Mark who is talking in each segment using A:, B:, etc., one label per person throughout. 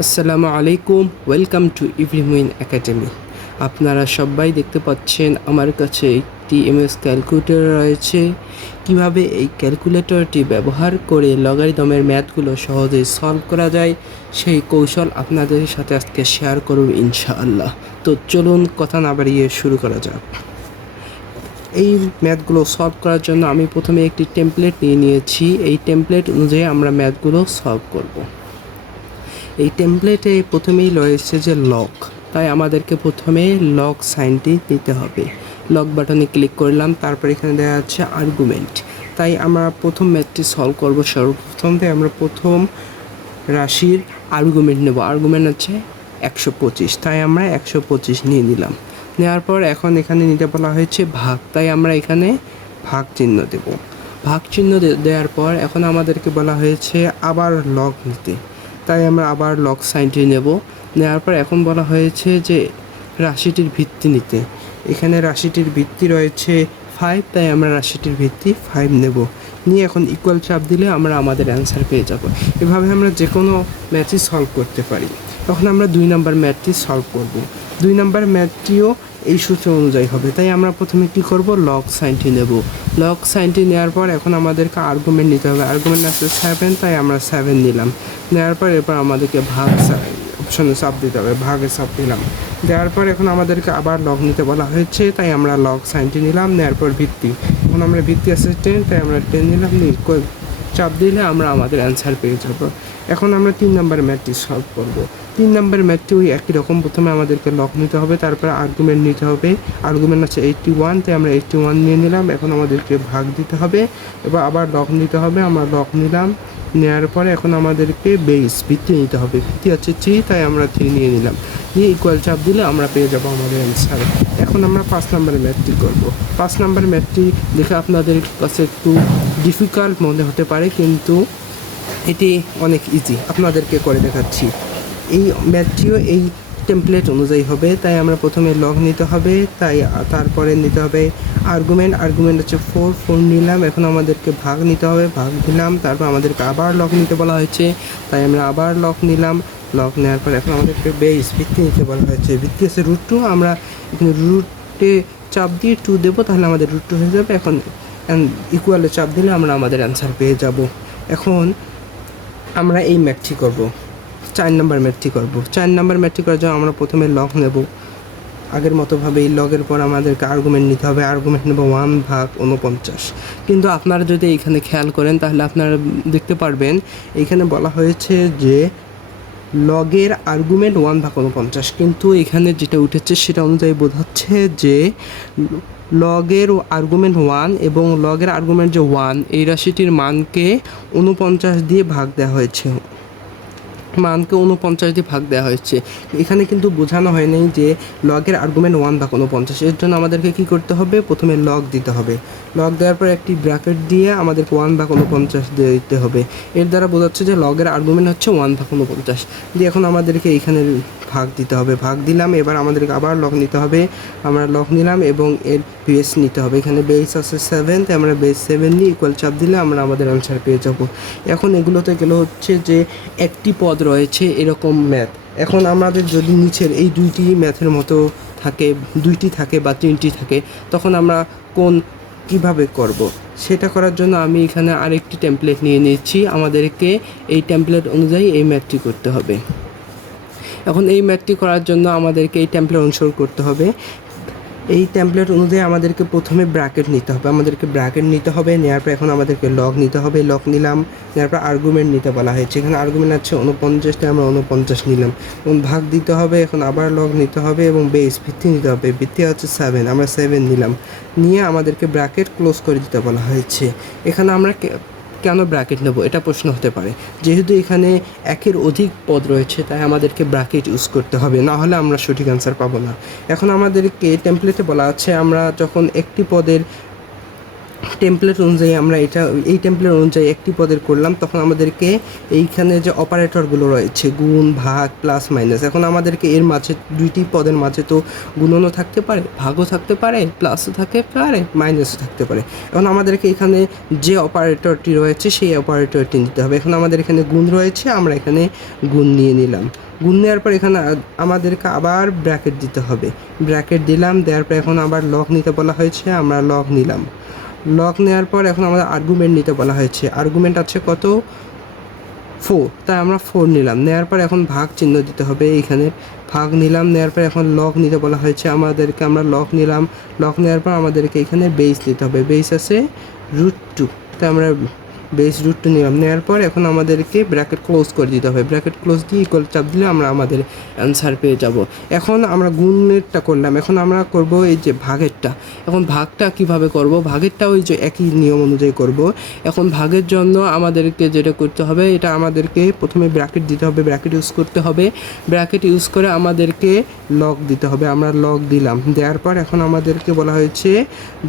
A: আসসালামু আলাইকুম welcome to ইভরিমুইন academy আপনারা সবাই দেখতে পাচ্ছেন আমার কাছে একটি এমএস ক্যালকুলেটর রয়েছে। কীভাবে এই ক্যালকুলেটরটি ব্যবহার করে লগারিদমের ম্যাথগুলো সহজেই সলভ করা যায়, সেই কৌশল আপনাদের সাথে আজকে শেয়ার করুন ইনশাআল্লাহ। তো চলুন কথা না বাড়িয়ে শুরু করা যাক। এই ম্যাথগুলো সলভ করার জন্য আমি প্রথমে একটি টেমপ্লেট নিয়ে নিয়েছি। এই টেমপ্লেট অনুযায়ী আমরা ম্যাথগুলো সলভ করব। এই টেমপ্লেটে প্রথমেই রয়েছে যে লক তাই আমাদেরকে প্রথমে লক সাইনটি নিতে হবে। লক বাটনে ক্লিক করলাম, তারপর এখানে দেওয়া আছে আর্গুমেন্ট তাই আমরা প্রথম ম্যাথটি সলভ করব সর্বপ্রথম। তাই আমরা প্রথম রাশির আর্গুমেন্ট নেব। আর্গুমেন্ট হচ্ছে একশো পঁচিশ। তাই আমরা একশো পঁচিশ নিয়ে নিলাম। নেওয়ার পর এখন এখানে নিতে বলা হয়েছে ভাগ। তাই আমরা এখানে ভাগ চিহ্ন দেব। ভাগ চিহ্ন দেওয়ার পর এখন আমাদেরকে বলা হয়েছে আবার লগ নিতে। তাই আমরা আবার লক সাইনটি নেব। নেওয়ার পর এখন বলা হয়েছে যে রাশিটির ভিত্তি নিতে। এখানে রাশিটির ভিত্তি রয়েছে ফাইভ তাই আমরা রাশিটির ভিত্তি ফাইভ নেব। নিয়ে এখন ইকুয়াল চাপ দিলে আমরা আমাদের অ্যান্সার পেয়ে যাব। এভাবে আমরা যে কোনো ম্যাচই সলভ করতে পারি। তখন আমরা দুই নাম্বার ম্যাথটি সলভ করব। দুই নাম্বার ম্যাথটিও এই সূত্র অনুযায়ী হবে। তাই আমরা প্রথমে কী করব? লগ সাইনটি নেব। লগ সাইনটি নেওয়ার পর এখন আমাদেরকে আর্গুমেন্ট নিতে হবে। আর্গুমেন্ট আছে সেভেন তাই আমরা সেভেন নিলাম। নেওয়ার পর এরপর আমাদেরকে ভাগ অপশনে চাপ দিতে হবে। ভাগে চাপ দিলাম। দেওয়ার পর এখন আমাদেরকে আবার লগ নিতে বলা হয়েছে, তাই আমরা লগ সাইনটি নিলাম। নেওয়ার পর ভিত্তি। এখন আমরা ভিত্তি আছে টেন তাই আমরা টেন নিলাম। চাপ দিলে আমরা আমাদের অ্যান্সার পেয়ে যাব। এখন আমরা তিন নম্বর ম্যাথটি সলভ করব। তিন নম্বর ম্যাথটি ওই একই রকম। প্রথমে আমাদেরকে লক নিতে হবে, তারপর আর্গুমেন্ট নিতে হবে। আর্গুমেন্ট আছে এইটটি ওয়ান তাই আমরা এইটটি ওয়ান নিয়ে নিলাম। এখন আমাদেরকে ভাগ দিতে হবে। এবার আবার লক নিতে হবে, আমরা লক নিলাম। নেওয়ার পরে এখন আমাদেরকে বেস ভিত্তি নিতে হবে। ভিত্তি আছে থ্রি তাই আমরা থ্রি নিয়ে নিলাম। নিয়ে ইকুয়াল চাপ দিলে আমরা পেয়ে যাব আমাদের অ্যান্সার এখন আমরা পাঁচ নম্বরের ম্যাথটি করব। পাঁচ নম্বর ম্যাথটি দেখে আপনাদের কাছে একটু ডিফিকাল্ট মনে হতে পারে, কিন্তু এটি অনেক ইজি আপনাদেরকে করে দেখাচ্ছি। এই ম্যাথটিও এই টেমপ্লেট অনুযায়ী হবে, তাই আমরা প্রথমে লগ নিতে হবে, তাই তারপরে নিতে হবে আর্গুমেন্ট আর্গুমেন্ট হচ্ছে ফোর ফোর নিলাম, এখন আমাদেরকে ভাগ নিতে হবে, ভাগ দিলাম, তারপর আমাদেরকে আবার লক নিতে বলা হয়েছে, তাই আমরা আবার লক নিলাম লক নেওয়ার পর এখন আমাদেরকে বেস ভিত্তি নিতে বলা হয়েছে, ভিত্তি হচ্ছে রুট টু আমরা এখানে রুটে চাপ দিয়ে টু দেবো, তাহলে আমাদের রুট টু হয়ে যাবে, এখন ইকুয়ালে চাপ দিলে আমরা আমাদের অ্যান্সার পেয়ে যাব। এখন আমরা এই ম্যাথটি করব। চার নম্বর ম্যাথটি করব। চার নম্বর ম্যাথটি করার জন্য আমরা প্রথমে লগ নেব। আগের মতোভাবে এই লগের পর আমাদেরকে আর্গুমেন্ট নিতে হবে। আর্গুমেন্ট নেব ওয়ান ভাগ উনপঞ্চাশ কিন্তু আপনারা যদি এখানে খেয়াল করেন, তাহলে আপনারা দেখতে পারবেন, এখানে বলা হয়েছে যে লগের আর্গুমেন্ট ওয়ান ভাগ উনপঞ্চাশ কিন্তু এখানে যেটা উঠেছে, সেটা অনুযায়ী বোঝাচ্ছে যে লগের আর্গুমেন্ট ওয়ান এবং লগের আর্গুমেন্ট যে ওয়ান এই রাশিটির মানকে উনপঞ্চাশ দিয়ে ভাগ দেওয়া হয়েছে। মানকে উনপঞ্চাশ দিয়ে ভাগ দেওয়া হয়েছে। এখানে কিন্তু বোঝানো হয়নি যে লগের আর্গুমেন্ট ওয়ান ভাগ উনপঞ্চাশ এর জন্য আমাদেরকে কী করতে হবে? প্রথমে লগ দিতে হবে। লগ দেওয়ার পর একটি ব্র্যাকেট দিয়ে আমাদেরকে ওয়ান ভাগ উনপঞ্চাশ দিয়ে দিতে হবে। এর দ্বারা বোঝাচ্ছে যে লগের আর্গুমেন্ট হচ্ছে ওয়ান ভাগ উনপঞ্চাশ দিয়ে এখন আমাদেরকে এখানে ভাগ দিতে হবে। ভাগ দিলাম, এবার আমাদেরকে আবার লক নিতে হবে। আমরা লক নিলাম এবং এর বেস নিতে হবে। এখানে বেস আছে সেভেন তাই আমরা বেস সেভেন নিয়ে ইকুয়াল চাপ দিলে আমরা আমাদের অ্যান্সার পেয়ে যাব। এখন এগুলোতে গেলে হচ্ছে যে একটি পদ রয়েছে এরকম ম্যাথ। এখন আমাদের যদি নিচের এই দুইটি ম্যাথের মতো থাকে, দুইটি থাকে বা তিনটি থাকে, তখন আমরা কোন কীভাবে করব? সেটা করার জন্য আমি এখানে আরেকটি টেমপ্লেট নিয়ে নিচ্ছি। আমাদেরকে এই টেমপ্লেট অনুযায়ী এই ম্যাথটি করতে হবে। এখন এই ম্যাথটি করার জন্য আমাদেরকে এই টেমপ্লেট অনুসরণ করতে হবে। এই টেমপ্লেট অনুযায়ী আমাদেরকে প্রথমে ব্র্যাকেট নিতে হবে। আমাদেরকে ব্র্যাকেট নিতে হবে নেওয়ার পর এখন আমাদেরকে লগ নিতে হবে। লগ নিলাম নেওয়ার পর আর্গুমেন্ট নিতে বলা হয়েছে। এখানে আর্গুমেন্ট আছে উনপঞ্চাশটা আমরা উনপঞ্চাশ নিলাম। এবং ভাগ দিতে হবে, এখন আবার লগ নিতে হবে এবং বেস ভিত্তি নিতে হবে। ভিত্তি হচ্ছে সেভেন আমরা সেভেন নিলাম। নিয়ে আমাদেরকে ব্র্যাকেট ক্লোজ করে দিতে বলা হয়েছে। এখানে আমরা কেন ব্র্যাকেট নেব? এটা প্রশ্ন হতে পারে। যেহেতু এখানে একের অধিক পদ রয়েছে, তাই আমাদেরকে ব্র্যাকেট ইউজ করতে হবে। না হলে আমরা সঠিক অ্যান্সার পাবো না। এখন আমাদেরকে টেমপ্লেটে বলা আছে, আমরা যখন একটি পদের টেমপ্লেট অনুযায়ী আমরা এটা, এই টেমপ্লেট অনুযায়ী একটি পদের করলাম, তখন আমাদেরকে এইখানে যে অপারেটরগুলো রয়েছে, গুণ, ভাগ প্লাস মাইনাস এখন আমাদেরকে এর মাঝে দুইটি পদের মাঝে তো গুণনও থাকতে পারে, ভাগও থাকতে পারে প্লাসও থাকতে পারে মাইনাসও থাকতে পারে। এখন আমাদেরকে এখানে যে অপারেটরটি রয়েছে, সেই অপারেটরটি নিতে হবে। এখন আমাদের এখানে গুণ রয়েছে, আমরা এখানে গুণ নিয়ে নিলাম। গুণ নেওয়ার পর এখানে আমাদেরকে আবার ব্র্যাকেট দিতে হবে। ব্র্যাকেট দিলাম, দেওয়ার পর এখন আবার লগ নিতে বলা হয়েছে, আমরা লগ নিলাম। লক নেওয়ার পর এখন আমাদের আর্গুমেন্ট নিতে বলা হয়েছে। আর্গুমেন্ট আছে কত? ফোর তাই আমরা ফোর নিলাম। নেওয়ার পর এখন ভাগ চিহ্ন দিতে হবে এইখানে। ভাগ নিলাম নেওয়ার পর এখন লক নিতে বলা হয়েছে আমাদেরকে। আমরা লক নিলাম। লক নেওয়ার পর আমাদেরকে এখানে বেস নিতে হবে। বেস আছে রুট টু তাই আমরা বেস রুটটা নিলাম নেওয়ার পর এখন আমাদেরকে ব্র্যাকেট ক্লোজ করে দিতে হবে। ব্র্যাকেট ক্লোজ দিয়ে ইকুয়াল চাপ দিলে আমরা আমাদের অ্যান্সার পেয়ে যাব। এখন আমরা গুণেরটা করলাম। এখন আমরা করব এই যে ভাগেরটা। এখন ভাগটা কীভাবে করব? ভাগেরটা ওই যে একই নিয়ম অনুযায়ী করব। এখন ভাগের জন্য আমাদেরকে যেটা করতে হবে, এটা আমাদেরকে প্রথমে ব্র্যাকেট দিতে হবে ব্র্যাকেট ইউজ করতে হবে। ব্র্যাকেট ইউজ করে আমাদেরকে লক দিতে হবে। আমরা লক দিলাম। দেওয়ার পর এখন আমাদেরকে বলা হয়েছে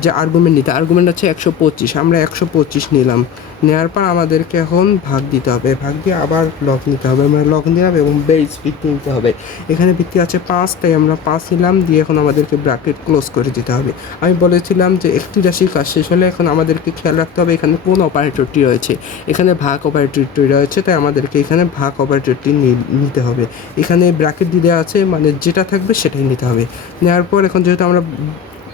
A: যে আর্গুমেন্ট নিতে। আর্গুমেন্ট আছে একশো পঁচিশ। আমরা একশো পঁচিশ নিলাম। নেওয়ার পর আমাদেরকে এখন ভাগ দিতে হবে। ভাগ দিয়ে আবার লক নিতে হবে। আমরা লক নিলাম এবং বেস ভিত্তি নিতে হবে। এখানে ভিত্তি আছে পাঁচ, তাই আমরা পাঁচ নিলাম দিয়ে এখন আমাদেরকে ব্র্যাকেট ক্লোজ করে দিতে হবে। আমি বলেছিলাম যে একটি রাশির কাজ শেষ হলে এখন আমাদেরকে খেয়াল রাখতে হবে এখানে কোন অপারেটরটি রয়েছে। এখানে ভাগ অপারেটরটি রয়েছে, তাই আমাদেরকে এখানে ভাগ অপারেটরটি নিতে হবে। এখানে ব্র্যাকেট দিয়ে দেওয়া আছে মানে যেটা থাকবে সেটাই নিতে হবে। নেওয়ার পর এখন যেহেতু আমরা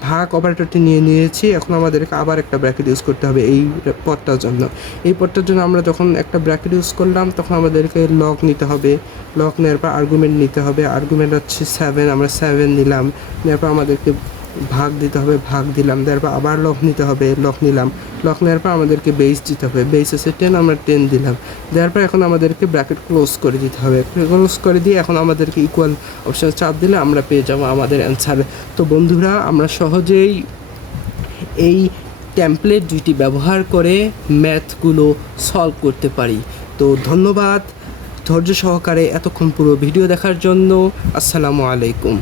A: ভাগ অপারেটরটি নিয়ে নিয়েছি। এখন আমাদেরকে আবার একটা ব্র্যাকেট ইউজ করতে হবে এই পদটার জন্য। এই পদটার জন্য আমরা যখন একটা ব্র্যাকেট ইউজ করলাম, তখন আমাদেরকে লক নিতে হবে। লক নেওয়ার পর আর্গুমেন্ট নিতে হবে। আর্গুমেন্ট হচ্ছে সেভেন আমরা সেভেন নিলাম। নেওয়ার পর আমাদেরকে ভাগ দিতে হবে, ভাগ দিলাম, দেওয়ার পর আবার লক নিতে হবে, লক নিলাম। লক নেওয়ার পর আমাদেরকে বেস দিতে হবে। বেস আছে টেন আমরা টেন দিলাম। দেওয়ার পর এখন আমাদেরকে ব্র্যাকেট ক্লোজ করে দিতে হবে। ক্লোজ করে দিয়ে এখন আমাদেরকে ইকুয়াল অপশান চাপ দিলে আমরা পেয়ে যাব আমাদের অ্যান্সার তো বন্ধুরা, আমরা সহজেই এই টেমপ্লেট দুইটি ব্যবহার করে ম্যাথগুলো সলভ করতে পারি। তো ধন্যবাদ। ধৈর্য সহকারে এতক্ষণ পুরো ভিডিও দেখার জন্য। আসসালামু আলাইকুম।